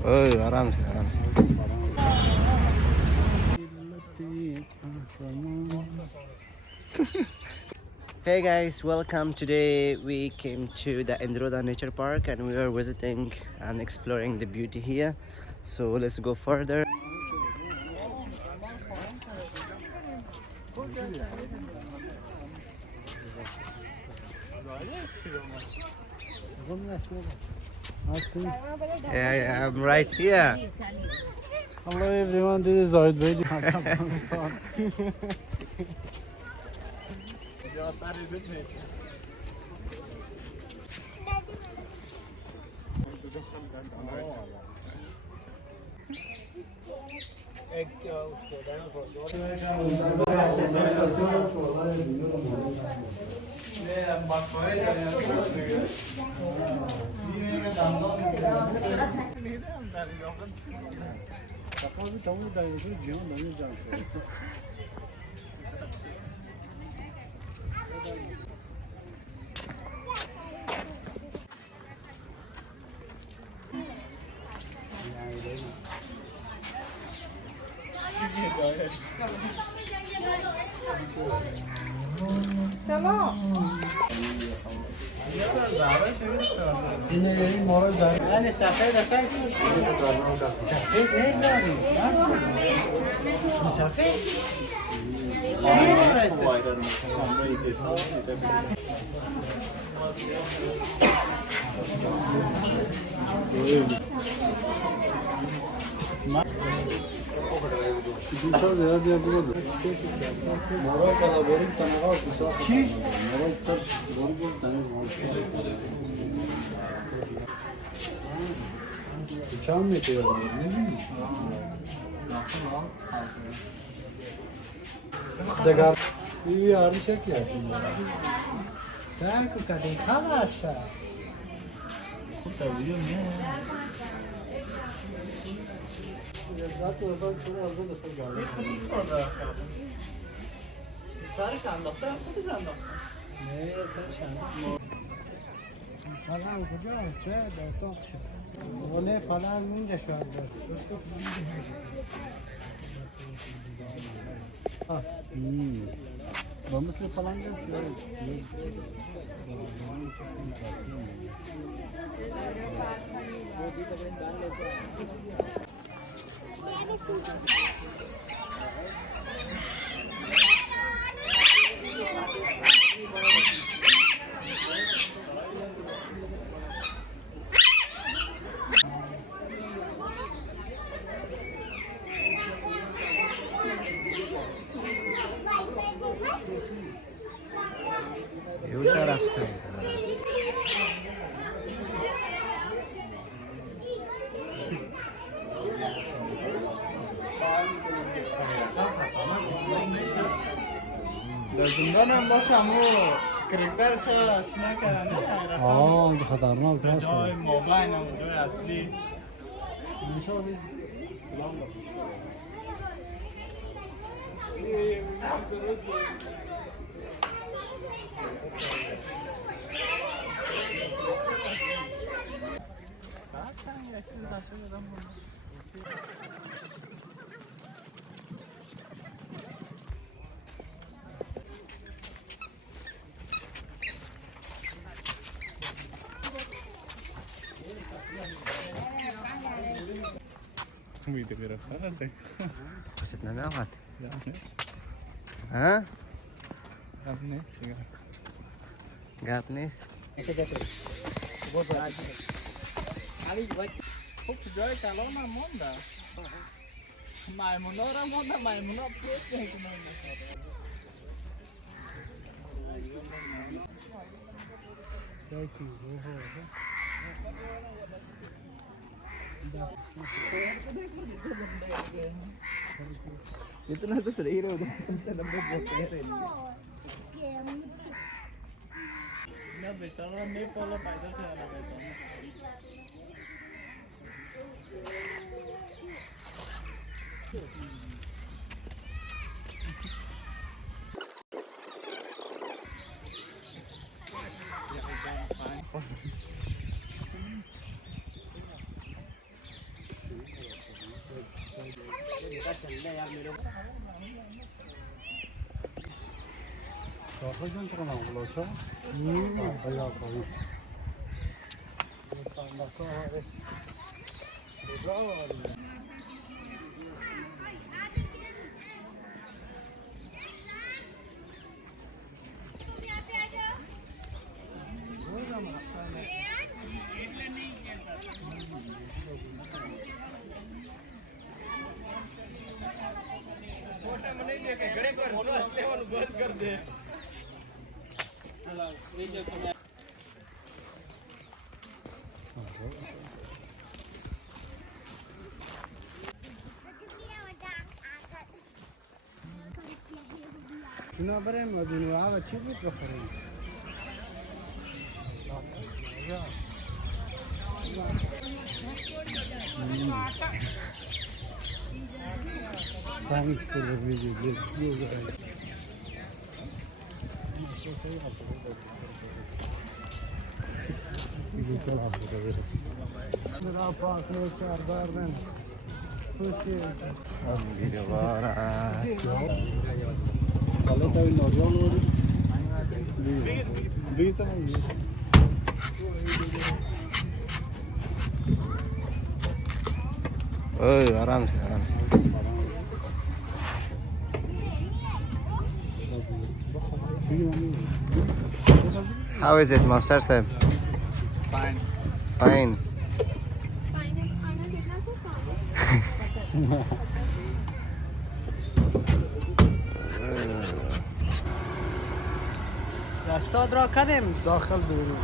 ओए आराम से आराम से। Hey guys, welcome. Today we came to the Indroda Nature Park and we are visiting and exploring the beauty here. So let's go further. Yeah, I'm right here. Hello everyone, this is Zoid Bhai. Uçağın mı yetiyor? Ne bileyim. Degar. İyi abi çek ya şimdi. Ben kukadın kavasta. Kurtarabiliyorum ya. Zaten oradan şunu aldı da sen geldin. Sarı şandakta, kutu şandakta. Ne sen şan? Falan kocası da o ne falan ninja şu anda. Ha. Vamos le palancas ya. You taraf se. Lazımdan başam o کرکتر چنا کردن آه خطرناک به جای موبایل هم جای اصلی Video gravada. Poszedł na miałat. Gatnes. Ha? Gatnes. Gatnis. خوب جای کلام هم مونده مایمونا را مونده مایمونا پروت میکنن Itu na to sudah hero udah sampai lembut buat kere. نه بیچاره میپاله پیدا کرده بیچاره داخل جان کنم بلاشا بیا پایین صندوق ها کجا آوردی شنو بریم مدونو آقا چی بود بخوریم Thanks for the visit. Let's go, guys. Oh, आराम से आराम से. How is it, Master Sahib? Fine. Fine. اقصاد را کردیم داخل بریم